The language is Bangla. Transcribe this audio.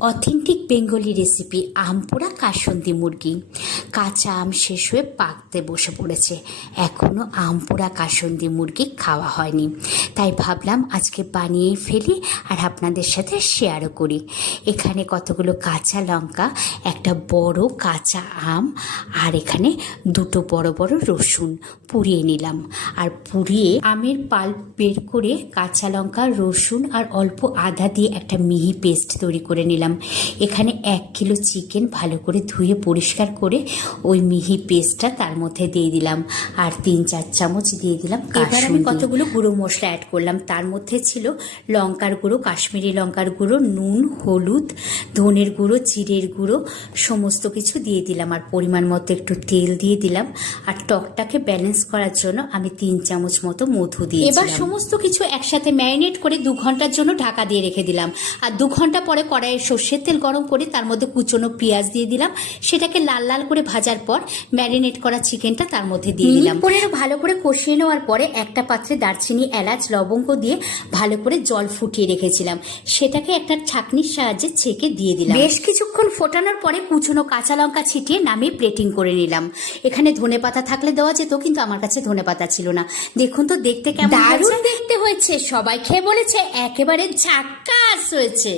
অথেন্টিক বেঙ্গলি রেসিপি আম পোড়া কাসুন্দি মুরগি। কাঁচা আম শেষ হয়ে পাকতে বসে পড়েছে, এখনও আম পোড়া কাসুন্দি মুরগি খাওয়া হয়নি। তাই ভাবলাম আজকে বানিয়েই ফেলি আর আপনাদের সাথে শেয়ারও করি। এখানে কতগুলো কাঁচা লঙ্কা, একটা বড় কাঁচা আম, আর এখানে দুটো বড় বড় রসুন পুড়িয়ে নিলাম। আর পুড়িয়ে আমের পাল্প বের করে কাঁচা লঙ্কা, রসুন আর অল্প আদা দিয়ে একটা মিহি পেস্ট তৈরি করে নিলাম। এখানে 1 কিলো চিকেন ভালো করে ধুয়ে পরিষ্কার করে ওই মিহি পেস্টটা তার মধ্যে দিয়ে দিলাম, আর 3-4 চামচ দিয়ে দিলাম। এবার আমি কতগুলো গুঁড়ো মশলা অ্যাড করলাম। তার মধ্যে ছিল লঙ্কার গুঁড়ো, কাশ্মীরি লঙ্কার গুঁড়ো, নুন, হলুদ, ধনের গুঁড়ো, জিরের গুঁড়ো, সমস্ত কিছু দিয়ে দিলাম। আর পরিমাণ মতো একটু তেল দিয়ে দিলাম। আর টকটাকে ব্যালেন্স করার জন্য আমি 3 চামচ মতো মধু দিয়ে এবার সমস্ত কিছু একসাথে ম্যারিনেট করে 2 ঘন্টার জন্য ঢাকা দিয়ে রেখে দিলাম। আর 2 ঘন্টা পরে কড়াইয়ে সর্ষের তেল গরম করে তার মধ্যে কুচনো পেঁয়াজ দিয়ে দিলাম। সেটাকে লাল লাল করে ভাজার পর ম্যারিনেট করা চিকেনটা তার মধ্যে দিয়ে দিলাম। পরে ভালো করে কষিয়ে নেওয়ার পরে একটা পাত্রে দারচিনি, এলাচ, লবঙ্গ দিয়ে ভালো করে জল ফুটিয়ে রেখেছিলাম। সেটাকে একটা ছাঁকনির সাহায্যে ছেঁকে দিয়ে দিলাম। বেশ কিছুক্ষণ ফোটানোর পরে কুচনো কাঁচা লঙ্কা ছিটিয়ে নামিয়ে প্লেটিং করে নিলাম। এখানে ধনেপাতা থাকলে দেওয়া যেত, কিন্তু আমার কাছে ধনেপাতা ছিল না। দেখুন তো দেখতে কেমন দারুণ দেখতে হয়েছে। সবাই খেয়ে বলেছে একেবারে ঝাক্কাস হয়েছে।